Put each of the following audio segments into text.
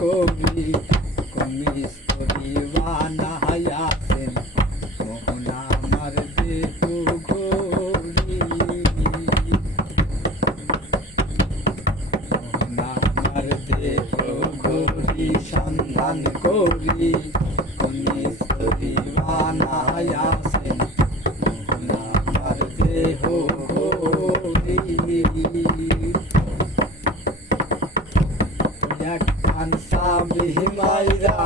করি কোন মিস্ত্রি বানাইয়াছেন মোহন আমার দেহ গরি মোহন আমার দেহ গরি সন্ধান করি কোন মিস্ত্রি বানাইয়াছেন মোহন আমার দেহ গরি একখান সাবি মাইরা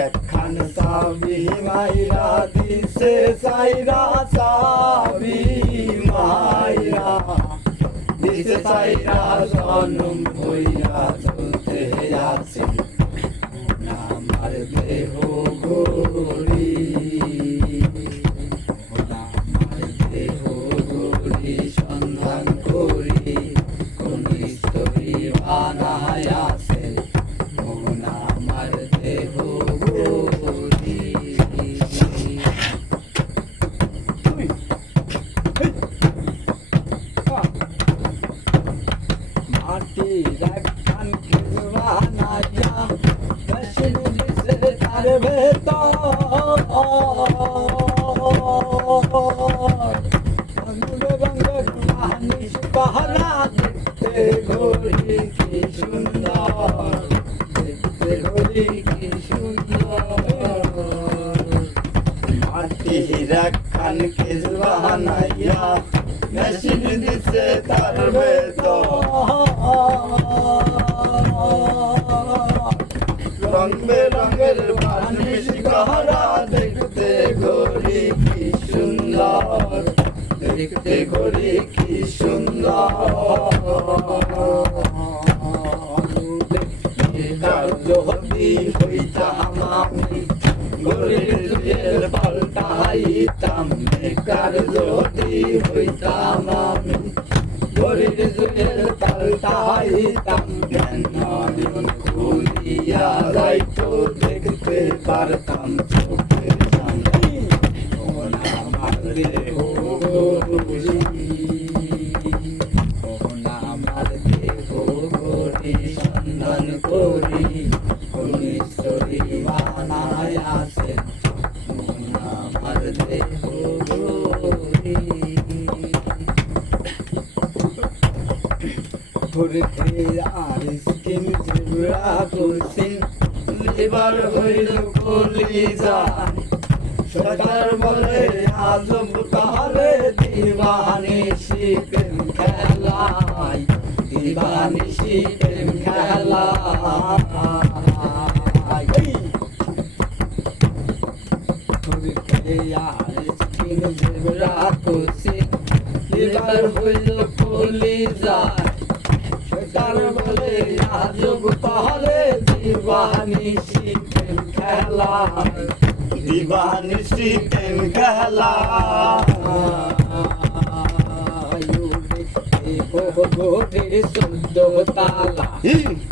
একখান সাবি মাইরা দিছে সাইরা সাবি মাইরা দিছে সাইরা জনম হইয়া চলতে আছে আমার দেহ গরি আমার দেহ গরি সন্ধান করি কোন স্তরী বানাইয়াছে মোহন আমার দেহ গরি মাটির একখান বানাইয়া দশিন দিছে তার ভেতর রঙের পাহারা দেখতে ঘড়ি কি সুন্দর দেখতে ঘড়ি কি সুন্দর মাটির একখান কেস বানাইয়া মেশিন দিছে তার ভেতর রং বেরঙের বানিশ পাহারা দেখতে ঘড়ি কি সুন্দর দেখতে ঘড়ি কি সুন্দর যদি হইতাম আমি ঘড়ির যুগের পাল্টাইতাম বেকার যদি হইতাম আমি ঘড়ির যুগের পাল্টাইতাম জ্ঞান খুলিয়া যাইতো দেখতে পারতাম চোখের সামনে মোহন আমার দেহ গরি মোহন আমার দেহ গরি সন্ধান করি কোন স্তরী বানাইয়াছেন মোহন আমার দেহ গরি ঘুরতে আর স্কিন জিবরা করছেন লিবার হইল কলিজা সরকার বলে আজব তাহলে দিবানিশি প্রেম খেলায় দিবানিশি প্রেম খেলায় ঘুরতে আর স্কিন জিবরা করছেন লিবার হইল কলিজা তার বলে আজব তাহলে দিবানিশি প্রেম খেলা দিবানিশি প্রেম খেলা গোটের 14 তালা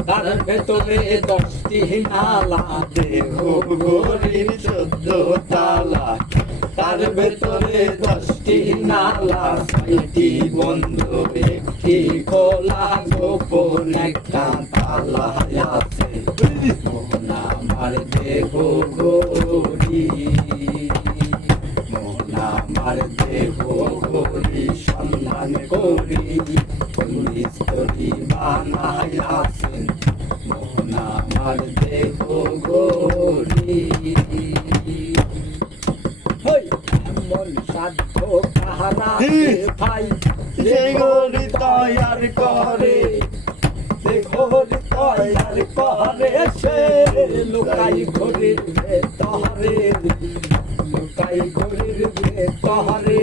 তার ভেতরে 10টি নালা দেহ গরির 14 তালা তার ভেতরে 10টি নালা 6টি বন্ধ একটি খোলা গোপন একটা তালা আছে মোহন আমার দেহ গরি মোহন আমার দেহ গরি সন্ধান করি কোন স্তরী বানাইয়াছেন মোহন আমার দেহ গরি এমন সাধ্য কাহারা ভাই যে ঘড়ি তৈয়ার করে যে ঘড়ি তৈয়ার করে সে লুকাই ঘড়ির ভেতরে লুকাই ঘড়ির ভেতরে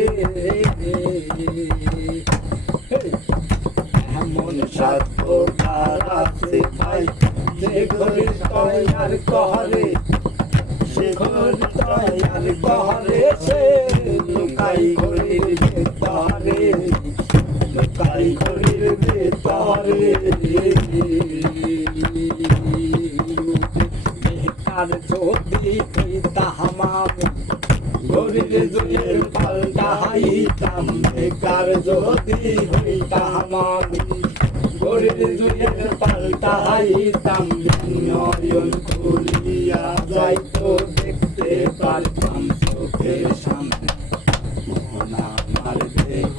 এমন সাধ্য কাহারা ভাই যে ঘড়ি তৈয়ার করে সে ঘড়ি তৈয়ার করে সে লুকাই ঘড়ির ভেতরে লুকাই ঘড়ির ভেতরে বেকার যদি হইতাম আমি ঘড়ির যুগের পাল্টাইতাম বেকার যদি হইতাম আমি ঘড়ির যুগের পাল্টাইতাম চোখের সামনে মন আমার দেহ